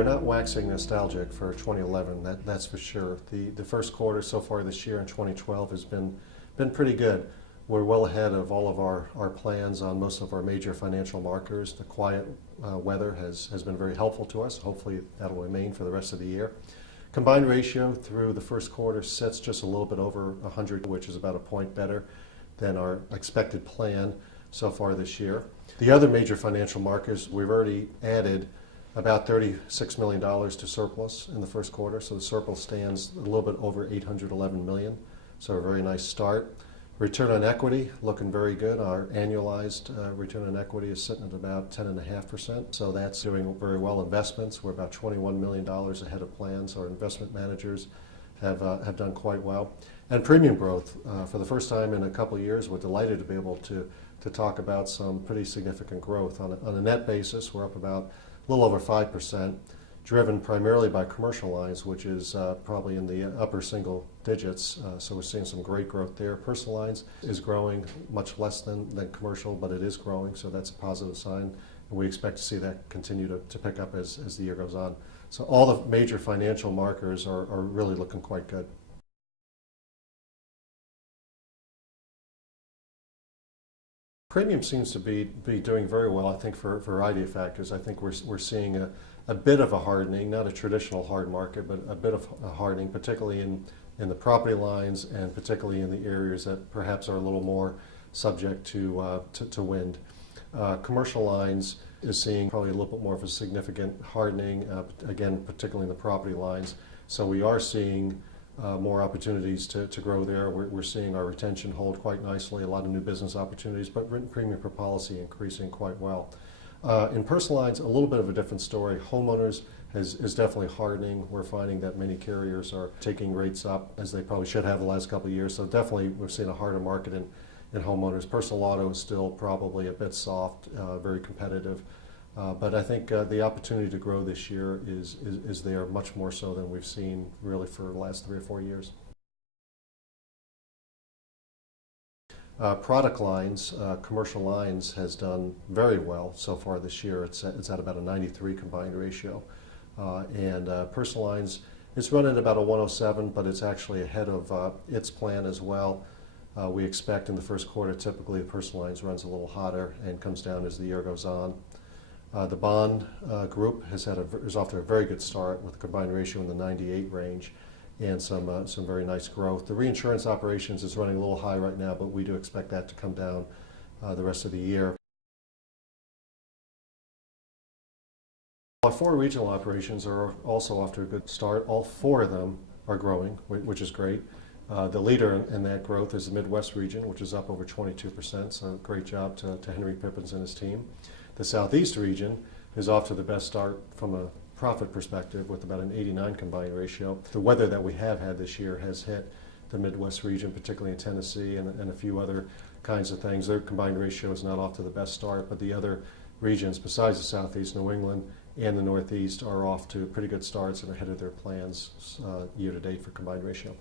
are not waxing nostalgic for 2011, that's for sure. The first quarter so far this year in 2012 has been pretty good. We're well ahead of all of our plans on most of our major financial markers. The quiet weather has been very helpful to us. Hopefully that'll remain for the rest of the year. Combined ratio through the first quarter sits just a little bit over 100, which is about a point better than our expected plan so far this year. The other major financial markers, we've already added about $36 million to surplus in the first quarter, so the surplus stands a little bit over $811 million, so a very nice start. Return on equity looking very good. Our annualized return on equity is sitting at about 10.5%, so that's doing very well. Investments, we're about $21 million ahead of plan, so our investment managers have done quite well. And premium growth, for the first time in a couple of years, we're delighted to be able to talk about some pretty significant growth. On a net basis, we're up about a little over 5%, driven primarily by commercial lines, which is probably in the upper single digits, so we're seeing some great growth there. Personal lines is growing much less than commercial, but it is growing, so that's a positive sign, and we expect to see that continue to pick up as the year goes on. So all the major financial markers are really looking quite good. Premium seems to be doing very well, I think, for a variety of factors. I think we're seeing a bit of a hardening, not a traditional hard market, but a bit of a hardening, particularly in the property lines and particularly in the areas that perhaps are a little more subject to wind. Commercial lines is seeing probably a little bit more of a significant hardening, again, particularly in the property lines. So we are seeing more opportunities to grow there. We're seeing our retention hold quite nicely, a lot of new business opportunities, but written premium per policy increasing quite well. In personal lines, a little bit of a different story. Homeowners is definitely hardening. We're finding that many carriers are taking rates up, as they probably should have the last couple of years. So definitely we're seeing a harder market in homeowners. Personal auto is still probably a bit soft, very competitive. But I think the opportunity to grow this year is there much more so than we've seen really for the last 3 or 4 years. Product lines, commercial lines has done very well so far this year. It's at about a 93 combined ratio. And personal lines, it's running about a 107, but it's actually ahead of its plan as well. We expect in the first quarter, typically the personal lines runs a little hotter and comes down as the year goes on. The bond group is off to a very good start with a combined ratio in the 98 range and some very nice growth. The reinsurance operations is running a little high right now, but we do expect that to come down the rest of the year. Our 4 regional operations are also off to a good start. All 4 of them are growing, which is great. The leader in that growth is the Midwest region, which is up over 22%, so great job to Henry Pippins and his team. The Southeast region is off to the best start from a profit perspective with about an 89 combined ratio. The weather that we have had this year has hit the Midwest region, particularly in Tennessee and a few other kinds of things. Their combined ratio is not off to the best start, but the other regions besides the Southeast, New England and the Northeast, are off to pretty good starts and are ahead of their plans year to date for combined ratio.